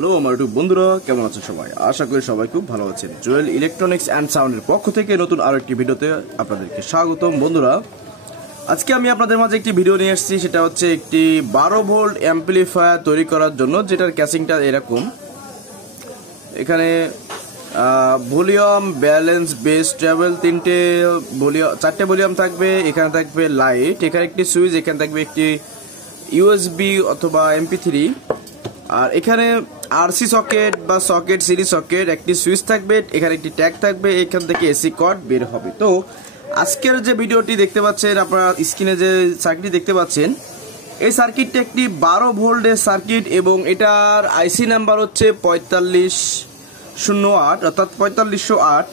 Hello আমার YouTube বন্ধুরা, কেমন আছেন সবাই? আশা করি সবাই খুব ভালো আছেন। জুয়েল ইলেকট্রনিক্স অ্যান্ড সাউন্ডের পক্ষ থেকে নতুন আরো একটি ভিডিওতে আপনাদেরকে স্বাগতম। বন্ধুরা, আজকে আমি আপনাদের মাঝে একটি ভিডিও নিয়ে এসেছি। সেটা হচ্ছে একটি 12 ভোল্ট অ্যাম্পলিফায়ার তৈরি করার জন্য, যেটার ক্যাসিংটা এরকম। এখানে ভলিউম, ব্যালেন্স, বেস, ট্রেবল চারটে ভলিউম থাকবে। এখানে থাকবে লাইট, এখানে একটি সুইচ, এখানে থাকবে একটি ইউএসবি অথবা MP3, আর এখানে আরসি সকেট বা সকেট, সিরিজ সকেট, একটি সুইচ থাকবে, এখানে একটি ট্যাগ থাকবে, এখান থেকে এসি কর্ড বের হবে। তো আজকের যে ভিডিওটি দেখতে পাচ্ছেন, আপনারা স্ক্রিনে যে সার্কিট দেখতে পাচ্ছেন, এই সার্কিটটা একটি 12 ভোল্টের সার্কিট এবং এটার আইসি নাম্বার হচ্ছে 4508 অর্থাৎ 4508।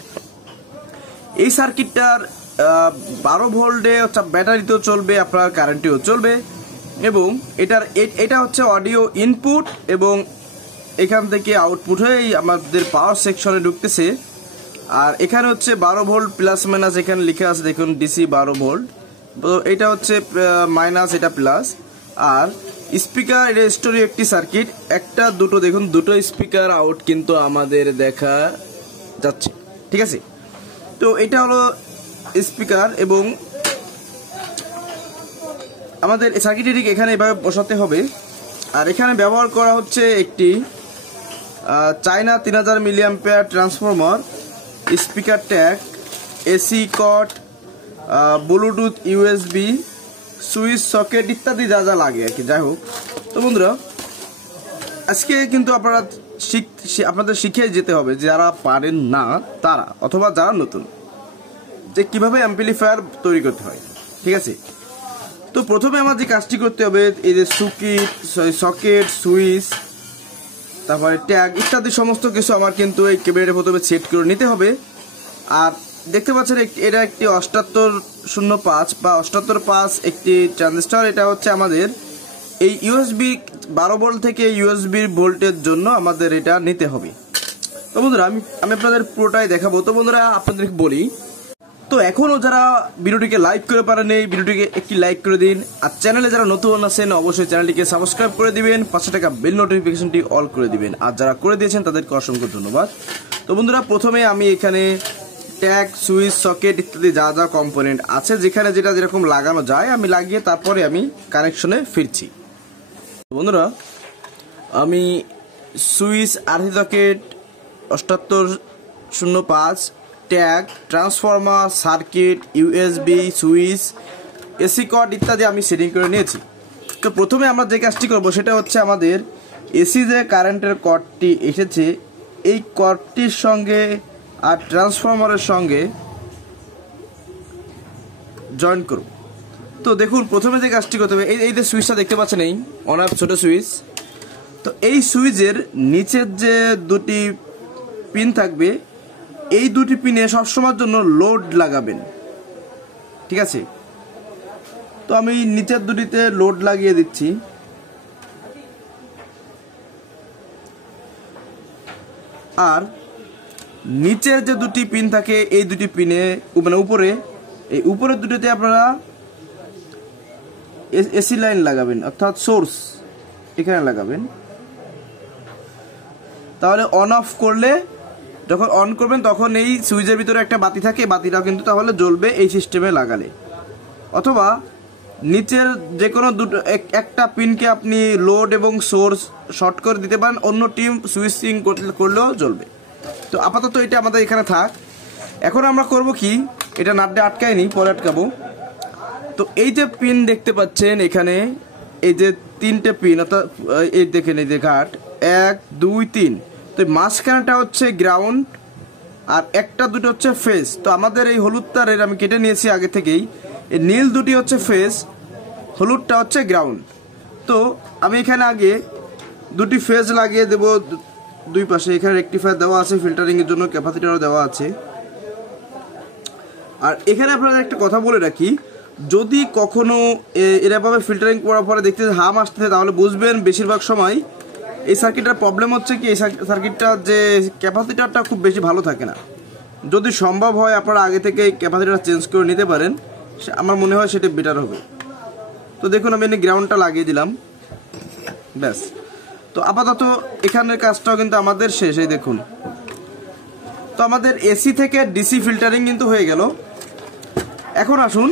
এই সার্কিটটার 12 ভোল্টে ব্যাটারিতেও চলবে, আপনার কারেন্টেও চলবে এবং এটা হচ্ছে অডিও ইনপুট এবং এখান থেকে আউটপুট হয়ে আমাদের পাওয়ার সেকশনে ঢুকতেছে। আর এখানে হচ্ছে 12 ভোল্ট প্লাস মাইনাস, এখানে লিখে আছে দেখুন ডিসি 12 ভোল্ট। তো এটা হচ্ছে মাইনাস, এটা প্লাস। আর স্পিকার, এটা স্টোরি একটি সার্কিট, একটা দুটো দেখুন, দুটো স্পিকার আউট কিন্তু আমাদের দেখা যাচ্ছে, ঠিক আছে। তো এটা হলো স্পিকার এবং আমাদের সার্কিটটি এখানে এভাবে বসাতে হবে। আর এখানে ব্যবহার করা হচ্ছে একটি China 3000 milliampere transformer, speaker tag, AC cord, Bluetooth, USB, switch, socket ইত্যাদি যা যা লাগে আর কি। যাই হোক, তো বন্ধুরা, আজকে কিন্তু আপনাদের শিখে যেতে হবে, যারা পারেন না তারা, অথবা যারা নতুন, যে কিভাবে অ্যাম্পলিফায়ার তৈরি করতে হয়, ঠিক আছে। তো প্রথমে আমার যে কাজটি করতে হবে, এই যে সকেট, সুইচ, তারপরে ট্যাগ ইত্যাদি সমস্ত কিছু আমার কিন্তু এই কেবিনেটে প্রথমে সেট করে নিতে হবে। আর দেখতে পাচ্ছেন এটা একটি 7805 বা 7805 একটি ট্রানজিস্টর। এটা হচ্ছে আমাদের এই ইউএসবি 12 ভোল্ট থেকে ইউএসবির ভোল্টের জন্য আমাদের এটা নিতে হবে। তো বন্ধুরা, আমি আপনাদের পুরোটাই দেখাবো। তো বন্ধুরা, আপনাদেরকে বলি, তো এখনও যারা ভিডিওটিকে লাইক করে পারেন, এই ভিডিওটিকে একটি লাইক করে দিন। আর চ্যানেলে যারা নতুন আছেন, অবশ্যই চ্যানেলটিকে সাবস্ক্রাইব করে দিবেন, পাশে টাকা বেল নোটিফিকেশনটি অল করে দিবেন। আর যারা করে দিয়েছেন তাদেরকে অসংখ্য ধন্যবাদ। তো বন্ধুরা, প্রথমে আমি এখানে ট্যাগ, সুইচ, সকেট ইত্যাদি যা যা কম্পোনেন্ট আছে, যেখানে যেটা যেরকম লাগানো যায় আমি লাগিয়ে তারপরে আমি কানেকশনে ফিরছি। বন্ধুরা, আমি switch, RC socket, 7805, tag, transformer, circuit, USB, switch, AC cord ইত্যাদি আমি সেটিং করে নিয়েছি। তো প্রথমে আমরা যে কাজটি করব সেটা হচ্ছে আমাদের এসি যে কারেন্টের কর্ডটি এসেছে, এই কর্ডটির সঙ্গে আর ট্রান্সফরমারের সঙ্গে জয়েন করব। তো দেখুন, প্রথমে যে কাজটি করতে হবে, এই যে সুইচটা দেখতে পাচ্ছেন, এই অন অফ ছোট সুইচ। তো এই সুইচের নিচের যে দুটি পিন থাকবে, এই দুটি পিনে সবসময়ের জন্য লোড লাগাবেন, ঠিক আছে। তো আমি নিচের দুটিতে লোড লাগিয়ে দিচ্ছি। আর নিচের যে দুটি পিন থাকে, এই দুটি পিনে মানে এই উপরের দুটিতে আপনারা এসি লাইন লাগাবেন, অর্থাৎ সোর্স এখানে লাগাবেন। তাহলে অন অফ করলে, যখন অন করবেন তখন এই সুইচের ভিতরে একটা বাতি থাকে, বাতিটাও কিন্তু তাহলে জ্বলবে এই সিস্টেমে লাগালে। অথবা নিচের যে কোনো একটা পিনকে আপনি লোড এবং সোর্স শর্ট করে দিতে পারেন, অন্য টিম সুইচিং করলেও জ্বলবে। তো আপাতত এটা আমাদের এখানে থাক। এখন আমরা করব কি, এটা নাটে আটকায়নি, পরে আটকাবো। তো এই যে পিন দেখতে পাচ্ছেন এখানে, এই যে তিনটে পিন, অর্থাৎ এই দেখেন, এই যে ঘাট 1 2 3। তো মাঝখানেটা হচ্ছে গ্রাউন্ড আর একটা দুটো হচ্ছে ফেজ। তো আমাদের এই হলুদ তারের আমি কেটে নিয়েছি আগে থেকেই, এই নীল দুটি হচ্ছে ফেজ, হলুদটা হচ্ছে গ্রাউন্ড। তো আমি এখানে আগে দুটি ফেজ লাগিয়ে দেব দুই পাশে। এখানে রেকটিফায়ার দেওয়া আছে, ফিল্টারিং এর জন্য ক্যাপাসিটরও দেওয়া আছে। আর এখানে আপনাদের একটা কথা বলে রাখি, যদি কখনো এরকমভাবে ফিল্টারিং করার পরে দেখতে হাম আসতেছে, তাহলে বুঝবেন বেশিরভাগ সময় এই সার্কিটটার প্রবলেম হচ্ছে কি, এই সার্কিটটার যে ক্যাপাসিটারটা খুব বেশি ভালো থাকে না। যদি সম্ভব হয় আপনারা আগে থেকে ক্যাপাসিটার চেঞ্জ করে নিতে পারেন, আমার মনে হয় সেটা বেটার হবে। তো দেখুন, আমি এনে গ্রাউন্ডটা লাগিয়ে দিলাম, ব্যাস। তো আপাতত এখানের কাজটাও কিন্তু আমাদের শেষ। এই দেখুন, তো আমাদের এসি থেকে ডিসি ফিল্টারিং কিন্তু হয়ে গেল। এখন আসুন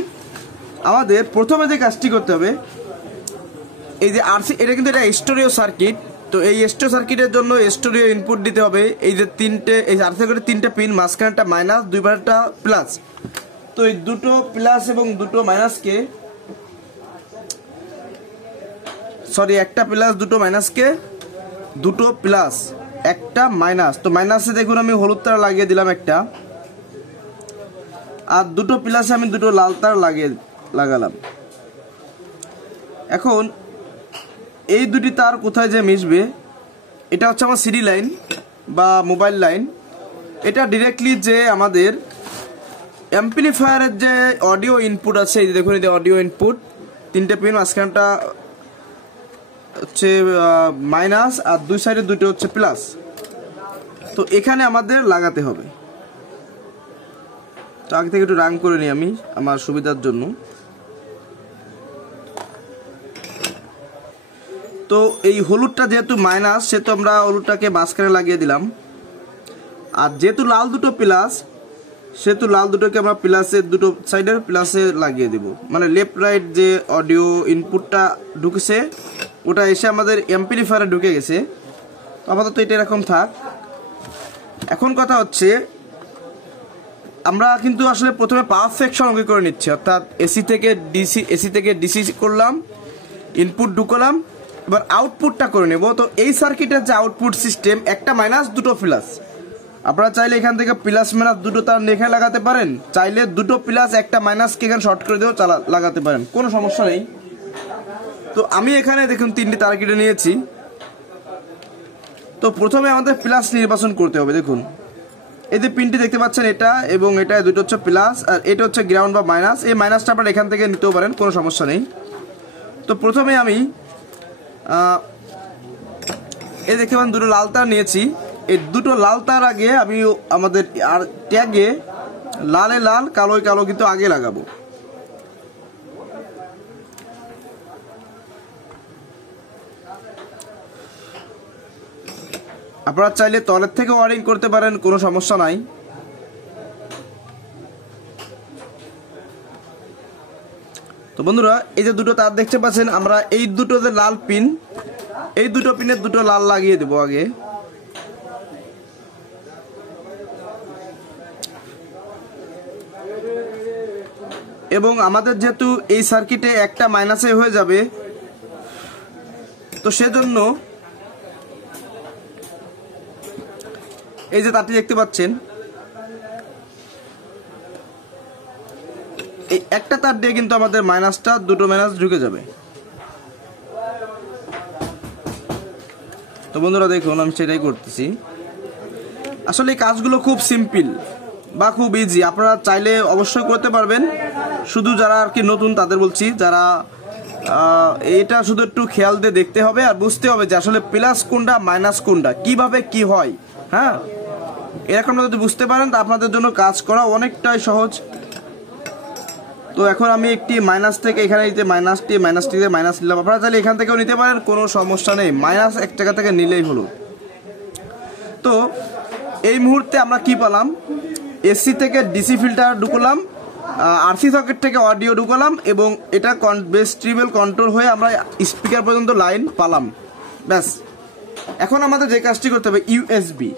আমাদের প্রথমে যে কাজটি করতে হবে, এই যে আরসি, এটা কিন্তু এটা স্টোরিও সার্কিট। তো এই স্টোরিও সার্কিটের জন্য স্টোরিও ইনপুট দিতে হবে। এই যে তিনটে, এই আরসি সার্কিটের তিনটে পিন, মাঝখানেরটা মাইনাস, দুই পাশেরটা প্লাস। তো এই দুটো প্লাস এবং দুটো মাইনাসকে, সরি একটা প্লাস দুটো মাইনাসকে, দুটো প্লাস একটা মাইনাস। তো মাইনাসে দেখুন আমি হলুদ তার লাগিয়ে দিলাম একটা, আর দুটো প্লাসে আমি দুটো লাল তার লাগালাম। এখন এই দুটি তার কোথায় যে মিশবে, এটা হচ্ছে আমার সিডি লাইন বা মোবাইল লাইন। এটা ডিরেক্টলি যে আমাদের অ্যাম্পলিফায়ারের যে অডিও ইনপুট আছে, এই যে দেখুন, এই যে অডিও ইনপুট, তিনটে পিন, মাঝখানটা হচ্ছে মাইনাস আর দুই সাইডে দুটো হচ্ছে প্লাস। তো এখানে আমাদের লাগাতে হবে। তো আগে থেকে একটু রাং করে নিই আমি আমার সুবিধার জন্য। তো এই হলুদটা যেহেতু মাইনাস, সেহেতু আমরা হলুদটাকে মাঝখানে লাগিয়ে দিলাম। আর যেহেতু লাল দুটো প্লাস, সেহেতু লাল দুটোকে আমরা প্লাসের দুটো সাইডের প্লাসে লাগিয়ে দেব। মানে লেফট রাইট যে অডিও ইনপুটটা ঢুকেছে ওটা এসে আমাদের অ্যাম্পলিফায়ারে ঢুকে গেছে। আপাতত এটা এরকম থাক। এখন কথা হচ্ছে, আমরা কিন্তু আসলে প্রথমে পাওয়ার সেকশন ওকে করে নিচ্ছি, অর্থাৎ এসি থেকে ডিসি করলাম, ইনপুট ঢুকলাম, এবার আউটপুটটা করে নেব। তো এই সার্কিটের যে আউটপুট সিস্টেম, একটা মাইনাস দুটো প্লাস। আপনারা চাইলে এখান থেকে প্লাস মাইনাস দুটো তার এখানে লাগাতে পারেন, চাইলে দুটো প্লাস একটা মাইনাসকে এখানে শর্ট করে দিয়েও লাগাতে পারেন, কোনো সমস্যা নেই। তো আমি এখানে দেখুন তিনটি তার কেটে নিয়েছি। তো প্রথমে আমাদের প্লাস নির্বাচন করতে হবে। দেখুন এই যে পিনটি দেখতে পাচ্ছেন, এটা এবং এটা দুটো হচ্ছে প্লাস, আর এটা হচ্ছে গ্রাউন্ড বা মাইনাস। এই মাইনাসটা আপনারা এখান থেকে নিতেও পারেন, কোনো সমস্যা নেই। তো প্রথমে আমি এই দেখতে পান দুটো লাল তার নিয়েছি। এই দুটো লাল তার আগে আমি আমাদের আর ট্যাগে লালে লাল কালোয় কালো কিন্তু আগে লাগাবো। আপনারা চাইলে তলের থেকে ওয়ারিং করতে পারেন, কোনো সমস্যা নাই। তো বন্ধুরা, এই যে দুটো তার দেখতে পাচ্ছেন, আমরা এই দুটো যে লাল পিন, এই দুটো পিনের দুটো লাল লাগিয়ে দেবো আগে। এবং আমাদের যেহেতু এই সার্কিটে একটা মাইনাসে হয়ে যাবে, তো সেজন্য এই যে তারটি দেখতে পাচ্ছেন, এই একটা তার দিয়ে কিন্তু আমাদের মাইনাসটা, দুটো মাইনাস ঢুকে যাবে। তো বন্ধুরা দেখুন, আমি সেটাই করতেছি। আসলে এই কাজগুলো খুব সিম্পল বা খুব ইজি, আপনারা চাইলে অবশ্যই করতে পারবেন। শুধু যারা আর কি নতুন তাদের বলছি, যারা এটা শুধু একটু খেয়াল দিয়ে দেখতে হবে আর বুঝতে হবে যে আসলে প্লাস কোনটা মাইনাস কোনটা, কিভাবে কি হয়। হ্যাঁ, এরকম যদি বুঝতে পারেন তা আপনাদের জন্য কাজ করা অনেকটাই সহজ। তো এখন আমি একটি মাইনাস থেকে এখানে মাইনাসটিতে মাইনাস নিলাম। আপনারা চাইলে এখান থেকেও নিতে পারেন, কোনো সমস্যা নেই, মাইনাস এক জায়গা থেকে নিলেই হলো। তো এই মুহূর্তে আমরা কি পেলাম, এসি থেকে ডিসি ফিল্টার ঢুকলাম, আরসি সকেট থেকে অডিও ঢুকলাম, এবং এটা বেস ট্রিবল কন্ট্রোল হয়ে আমরা স্পিকার পর্যন্ত লাইন পালাম। ব্যাস, এখন আমাদের যে কাজটি করতে হবে, ইউএসবি।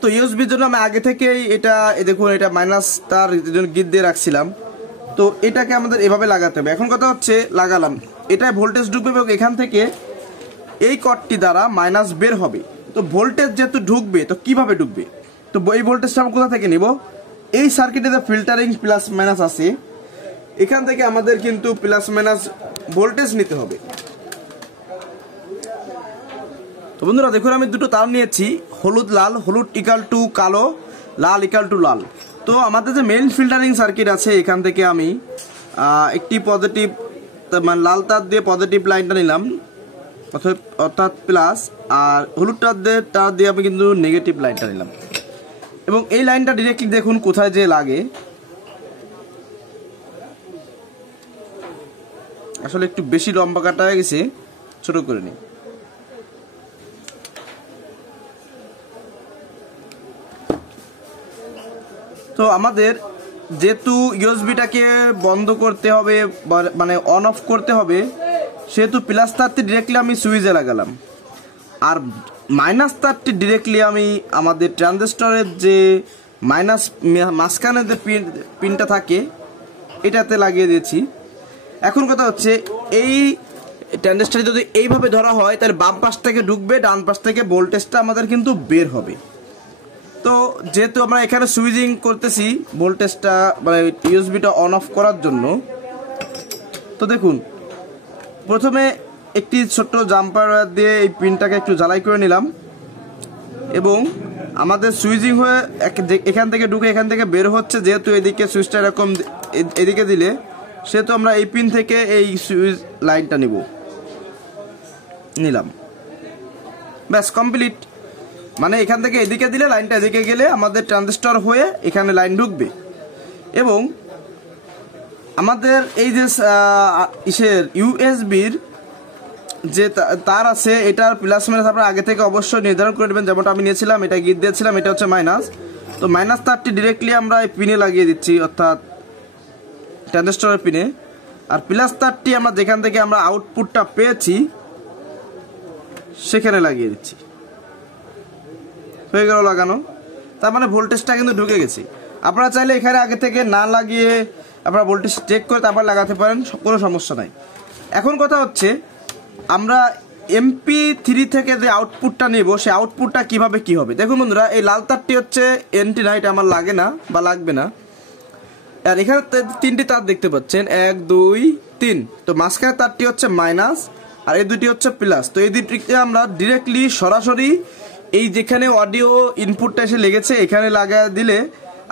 তো ইউএসবির জন্য আমি আগে থেকেই এটা দেখুন, এটা মাইনাস তার জন্য গিট দিয়ে রাখছিলাম। তো এটাকে আমাদের এভাবে লাগাতে হবে। এখন কথা হচ্ছে, লাগালাম, এটায় ভোল্টেজ ঢুকবে এবং এখান থেকে এই কর্ডটি দ্বারা মাইনাস বের হবে। তো ভোল্টেজ যেহেতু ঢুকবে, তো কিভাবে ঢুকবে, তো এই ভোল্টেজটা আমরা কোথা থেকে নিব, এই সার্কিটে যে ফিল্টারিং প্লাস মাইনাস আছে, এখান থেকে আমাদের কিন্তু প্লাস মাইনাস ভোল্টেজ নিতে হবে। তো বন্ধুরা দেখুন, আমি দুটো তার নিয়েছি, হলুদ লাল, হলুদ ইকাল টু কালো, লাল ইকাল টু লাল। তো আমাদের যে মেইন ফিল্টারিং সার্কিট আছে, এখান থেকে আমি একটি পজিটিভ, মানে লাল তার দিয়ে পজিটিভ লাইনটা নিলাম, অর্থাৎ প্লাস, আর হলুদ তার দিয়ে আমি কিন্তু নেগেটিভ লাইনটা নিলাম। এবং এই লাইনটা ডিরেক্টলি দেখুন কোথায় যে লাগে। আসলে একটু বেশি লম্বা কাটা হয়ে গেছে, ছোট করে নিই। আমাদের যেহেতু ইউএসবিটাকে বন্ধ করতে হবে মানে অন অফ করতে হবে, সেহেতু প্লাস তারটি ডিরেক্টলি আমি সুইচে লাগালাম, আর মাইনাস তারটি ডিরেক্টলি আমি আমাদের ট্রানজিস্টরের যে মাইনাস মাঝখানে যে পিনটা থাকে এটাতে লাগিয়ে দিয়েছি। এখন কথা হচ্ছে, এই ট্রানজিস্টর যদি এইভাবে ধরা হয় তাহলে বাম পাশ থেকে ঢুকবে, ডান পাশ থেকে ভোল্টেজটা আমাদের কিন্তু বের হবে। তো যেহেতু আমরা এখানে সুইচিং করতেছি ভোল্টেজটা মানে ইউএসবিটা অন অফ করার জন্য, তো দেখুন প্রথমে একটি ছোট্ট জাম্পার দিয়ে এই পিনটাকে একটু জ্বালাই করে নিলাম, এবং আমাদের সুইচিং হয়ে এখান থেকে ঢুকে এখান থেকে বের হচ্ছে, যেহেতু এদিকে সুইচটা এরকম এদিকে দিলে, সেহেতু আমরা এই পিন থেকে এই সুইচ লাইনটা নিলাম, ব্যাস কমপ্লিট। মানে এখান থেকে এদিকে দিলে লাইনটা এদিকে গেলে আমাদের ট্রানজিস্টর হয়ে এখানে লাইন ঢুকবে, এবং আমাদের এই যে ইউএসবির যে তার আছে এটার প্লাস মাইনাস আপনারা আগে থেকে অবশ্যই নির্ধারণ করে নেবেন। যেমনটা আমি নিয়েছিলাম, এটা গিট দিয়েছিলাম, এটা হচ্ছে মাইনাস। তো মাইনাস তারটি ডিরেক্টলি আমরা এই পিনে লাগিয়ে দিচ্ছি, অর্থাৎ ট্রানজিস্টরের পিনে। আর প্লাস তারটি আমরা যেখান থেকে আমরা আউটপুটটা পেয়েছি সেখানে লাগিয়ে দিচ্ছি। হয়ে গেল লাগানো, তার মানে ভোল্টেজটা কিন্তু ঢুকে গেছে। আপনারা চাইলে এখানে আগে থেকে না লাগিয়ে আপনারা ভোল্টেজ চেক করে তারপর লাগাতে পারেন, কোনো সমস্যা নাই। এখন কথা হচ্ছে, আমরা MP3 থেকে যে আউটপুটটা নেব সেই আউটপুটটা কিভাবে কি হবে। দেখুন বন্ধুরা, এই লাল তারটি হচ্ছে এন্টিনা, এটা আমার লাগে না বা লাগবে না। আর এখানে তিনটি তার দেখতে পাচ্ছেন, 1 2 3। তো মাঝখানে তারটি হচ্ছে মাইনাস আর এই দুটি হচ্ছে প্লাস। তো এই দুটিকে আমরা ডিরেক্টলি সরাসরি এই যেখানে অডিও ইনপুটটা এসে লেগেছে এখানে লাগা দিলে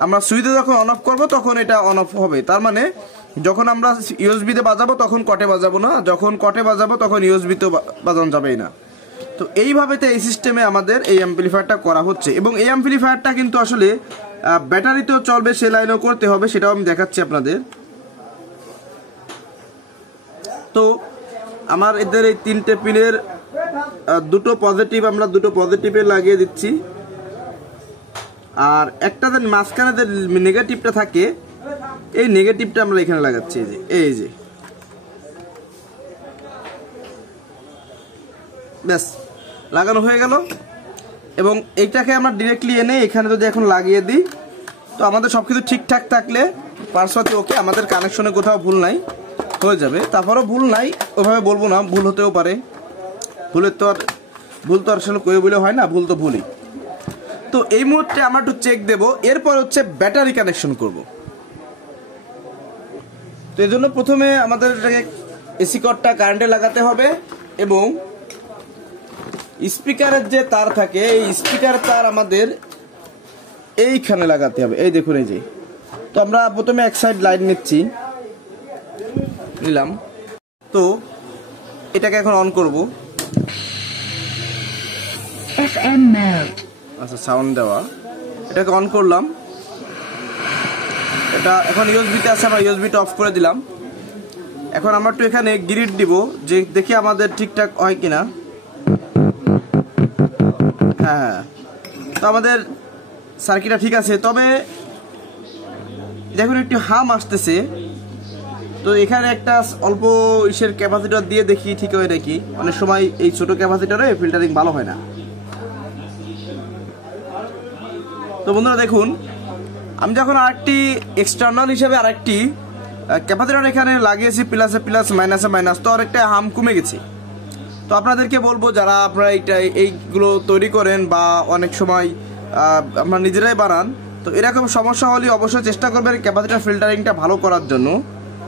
আমরা সুইচে যখন অন অফ করবো তখন এটা অন অফ হবে। তার মানে যখন আমরা ইউএসবিতে বাজাবো তখন কটে বাজাবো না, যখন কটে বাজাবো তখন ইউএসবিতে বাজানো যাবেই না। তো এইভাবে তো এই সিস্টেমে আমাদের এই অ্যাম্পলিফায়ারটা করা হচ্ছে, এবং এই অ্যাম্পলিফায়ারটা কিন্তু আসলে ব্যাটারিতেও চলবে, সে লাইনও করতে হবে, সেটাও আমি দেখাচ্ছি আপনাদের। তো আমার এদের এই তিনটে পিনের দুটো পজিটিভ আমরা দুটো পজিটিভে লাগিয়ে দিচ্ছি, আর একটা যে মাঝখানে যে নেগেটিভটা থাকে এই নেগেটিভটা আমরা এখানে লাগাচ্ছি, এই যে ব্যাস লাগানো হয়ে গেল। এবং এইটাকে আমরা ডিরেক্টলি এনে এখানে যদি এখন লাগিয়ে দিই, তো আমাদের সব কিছু ঠিকঠাক থাকলে পার্সপাতি ওকে, আমাদের কানেকশনে কোথাও ভুল নাই, হয়ে যাবে। তারপরেও ভুল নাই ওইভাবে বলবো না, ভুল হতেও পারে, ভুল তো আর আসলে কই বলে হয় না, ভুল তো ভুলই। তো এই মুহূর্তে আমরা একটু চেক দেব, এরপর হচ্ছে ব্যাটারি কানেকশন করব। তো এই জন্য প্রথমে আমাদের এসি কর্ডটা কারেন্টে লাগাতে হবে, এবং স্পিকারের যে তার থাকে এই স্পিকার তার আমাদের এইখানে লাগাতে হবে। এই দেখুন, এই যে, তো আমরা প্রথমে এক সাইড লাইন নিলাম। তো এটাকে এখন অন করব। আচ্ছা, সাউন্ড দেওয়া, এটাকে অন করলাম। এটা এখন ইউএসবিতে আছে, আমরা ইউএসবিটা অফ করে দিলাম। এখন আমরা একটু এখানে গ্রিড দিব, যে দেখি আমাদের ঠিকঠাক হয় কিনা। হ্যাঁ, তো আমাদের সার্কিটটা ঠিক আছে, তবে দেখুন একটু হাম আসতেছে। তো এখানে একটা অল্প ইসের ক্যাপাসিটর দিয়ে দেখি ঠিক হয় নাকি। অনেক সময় এই ছোট ক্যাপাসিটরে ফিল্টারিং ভালো হয় না। তো বন্ধুরা দেখুন, আমি যখন আরেকটি এক্সটার্নাল হিসেবে আরেকটি ক্যাপাসিটর এখানে লাগিয়েছি, প্লাসে প্লাস মাইনাসে মাইনাস, তো আরেকটা হাম কমে গেছে। তো আপনাদেরকে বলবো, যারা আপনারা এইগুলো তৈরি করেন বা অনেক সময় আপনারা নিজেরাই বানান, তো এরকম সমস্যা হলে অবশ্যই চেষ্টা করবেন ক্যাপাসিটর ফিল্টারিংটা ভালো করার জন্য।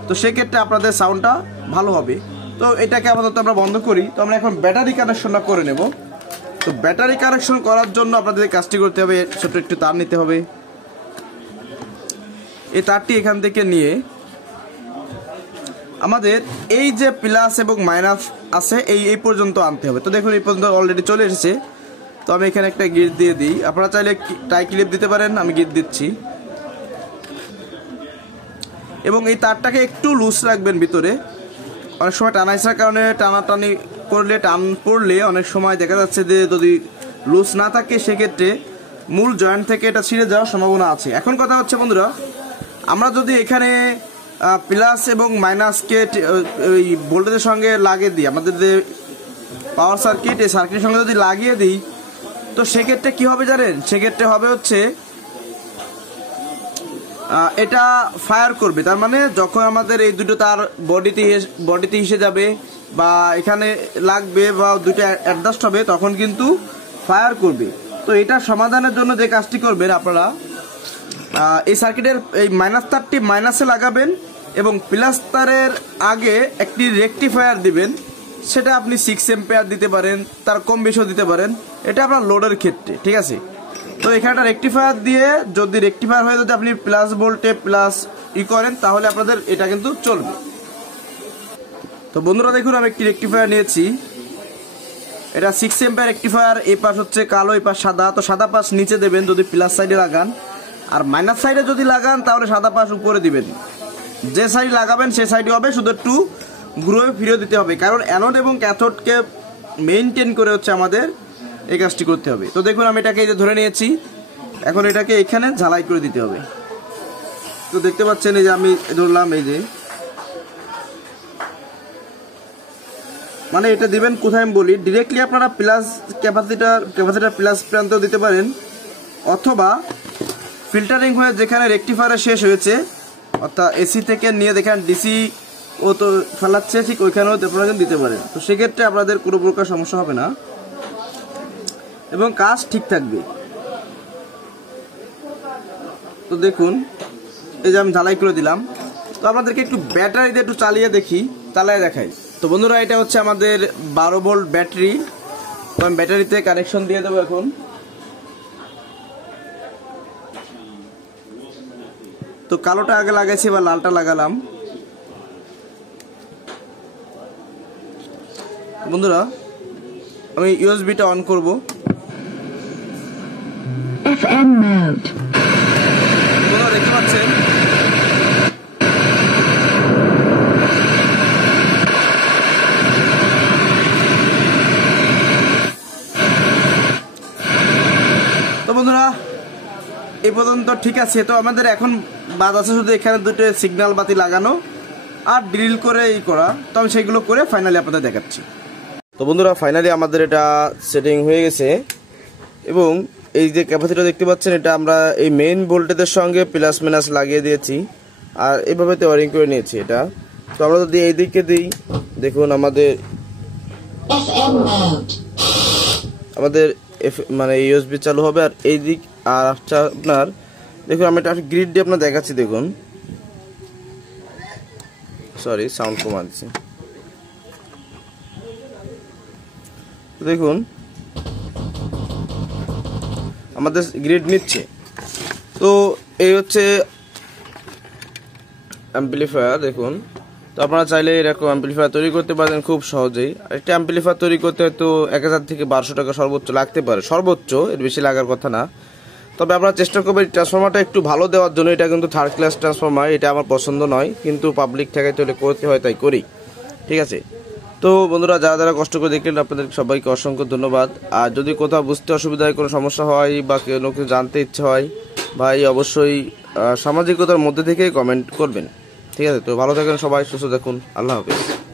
তো সেক্ষেত্রে আপনাদের সাউন্ডটা ভালো হবে। তো এটাকে আপাতত আমরা বন্ধ করি। তো আমরা এখন ব্যাটারি কানেকশনটা করে নেব। তো ব্যাটারি কানেকশন করার জন্য আপনাদের কাজটি করতে হবে, ছোট একটু তার নিতে হবে। এই তারটি এখান থেকে নিয়ে আমাদের এই যে প্লাস এবং মাইনাস আছে এই পর্যন্ত আনতে হবে। তো দেখুন এই পর্যন্ত অলরেডি চলে এসেছে। তো আমি এখানে একটা গিট দিয়ে দিই, আপনারা চাইলে টাই ক্লিপ দিতে পারেন, আমি গিট দিচ্ছি। এবং এই তারটাকে একটু লুজ রাখবেন ভিতরে। অনেক সময় টানাইসার কারণে টানাটানি করলে টান পড়লে অনেক সময় দেখা যাচ্ছে যে যদি লুজ না থাকে সেক্ষেত্রে মূল জয়েন্ট থেকে এটা ছিঁড়ে যাওয়ার সম্ভাবনা আছে। এখন কথা হচ্ছে বন্ধুরা, আমরা যদি এখানে প্লাস এবং মাইনাসকে ওই ভোল্টেজের সঙ্গে লাগিয়ে দিই, আমাদের যে পাওয়ার সার্কিট, এই সার্কিটের সঙ্গে যদি লাগিয়ে দিই, তো সেক্ষেত্রে কি হবে জানেন? সেক্ষেত্রে হবে হচ্ছে এটা ফায়ার করবে। তার মানে যখন আমাদের এই দুটো তার বডিতে এসে যাবে বা এখানে লাগবে বা দুটো অ্যাডজাস্ট হবে, তখন কিন্তু ফায়ার করবে। তো এটা সমাধানের জন্য যে কাজটি করবেন আপনারা, এই সার্কিটের এই মাইনাস তারটি মাইনাসে লাগাবেন এবং প্লাস তারের আগে একটি রেকটিফায়ার দিবেন। সেটা আপনি 6 এম্পিয়ার দিতে পারেন, তার কম বেশিও দিতে পারেন, এটা আপনার লোডের ক্ষেত্রে, ঠিক আছে। তো এখানে একটা রেকটিফায়ার দিয়ে যদি রেকটিফায়ার হয়ে যদি আপনি প্লাস ভোল্টে প্লাস করেন, তাহলে আপনাদের এটা কিন্তু চলবে। তো বন্ধুরা দেখুন, আমি একটি রেকটিফায়ার নিয়েছি। এটা 6 এম্পিয়ার রেকটিফায়ার। এই পাশ হচ্ছে কালো, এই পাশ সাদা। তো সাদা পাশ নিচে দেবেন যদি প্লাস সাইডে লাগান, আর মাইনাস সাইডে যদি লাগান তাহলে সাদা পাশ উপরে দিবেন। যে সাইড লাগাবেন সে সাইডে হবে, শুধু একটু ঘুরে ফিরে দিতে হবে, কারণ অ্যানোড এবং ক্যাথোডকে মেইনটেইন করে হচ্ছে আমাদের এই কাজটি করতে হবে। তো দেখুন, আমি এটাকে এই যে ধরে নিয়েছি, এখন এটাকে এখানে ঝালাই করে দিতে হবে। তো দেখতে পাচ্ছেন এই যে আমি ধরলাম, এই যে মানে এটা দিবেন কোথায় আমি বলি, ডিরেক্টলি আপনারা প্লাস ক্যাপাসিটার প্লাস প্রান্তেও দিতে পারেন, অথবা ফিল্টারিং হয়ে যেখানে রেকটিফায়ার শেষ হয়েছে, অর্থাৎ এসি থেকে নিয়ে দেখেন ডিসি ও তো ফেলাচ্ছে, ঠিক ওইখানেও আপনারা দিতে পারেন। তো সেক্ষেত্রে আপনাদের কোনো প্রকার সমস্যা হবে না এবং কাজ ঠিক থাকবে। তো দেখুন, এই যে আমি ঝালাই করে দিলাম। তো আপনাদেরকে একটু ব্যাটারি দিয়ে একটু চালিয়ে দেখাই। তো বন্ধুরা, এটা হচ্ছে আমাদের 12 ভোল্ট ব্যাটারি। তো আমি ব্যাটারিতে কানেকশন দিয়ে দেবো এখন। তো কালোটা আগে লাগাইছি, বা লালটা লাগালাম। বন্ধুরা, আমি ইউএসবিটা অন করব। বন্ধুরা দেখতে পাচ্ছেন, তো বন্ধুরা এই পর্যন্ত ঠিক আছে। তো আমাদের এখন বাদ আছে শুধু এখানে দুটো সিগন্যাল বাতি লাগানো আর ড্রিল করে করা। তো আমি সেগুলো করে ফাইনালি আপনাদের দেখাচ্ছি। তো বন্ধুরা, ফাইনালি আমাদের এটা সেটিং হয়ে গেছে এবং এই যে ক্যাপাসিটর দেখতে পাচ্ছেন, এটা আমরা এই মেইন ভোল্টেজের সঙ্গে প্লাস মাইনাস লাগিয়ে দিয়েছি আর এইভাবে ওয়ারিং করে নিয়েছি এটা। তো আমরা যদি এই দিকে দিই, দেখুন আমাদের মানে ইউএসবি চালু হবে। আর এই দিক আর আপনার দেখুন, আমি একটা গ্রিড দিয়ে আপনার দেখাচ্ছি। দেখুন, সরি সাউন্ড কমা দিচ্ছি। দেখুন আমাদের গ্রিড নিচ্ছে। তো এই হচ্ছে অ্যাম্পলিফায়ার। দেখুন, তো আপনারা চাইলে এরকম অ্যাম্পলিফায়ার তৈরি করতে পারেন খুব সহজেই। একটা অ্যাম্পলিফায়ার তৈরি করতে হয়তো 1000 থেকে 1200 টাকা সর্বোচ্চ লাগতে পারে, সর্বোচ্চ, এর বেশি লাগার কথা না। তবে আপনারা চেষ্টা করবেন ট্রান্সফরমারটা একটু ভালো দেওয়ার জন্য। এটা কিন্তু 3rd ক্লাস ট্রান্সফরমার, এটা আমার পছন্দ নয়, কিন্তু পাবলিক ঠেকাই তৈরি করতে হয়, তাই করি, ঠিক আছে। তো বন্ধুরা, যারা কষ্ট করে দেখলেন আপনাদের সবাইকে অসংখ্য ধন্যবাদ। আর যদি কোথাও বুঝতে অসুবিধা হয়, কোনো সমস্যা হয় বা কোনো কিছু জানতে ইচ্ছে হয়, ভাই অবশ্যই সামাজিকতার মধ্যে থেকেই কমেন্ট করবেন, ঠিক আছে। তো ভালো থাকেন সবাই, সুস্থ থাকুন, আল্লাহ হাফেজ।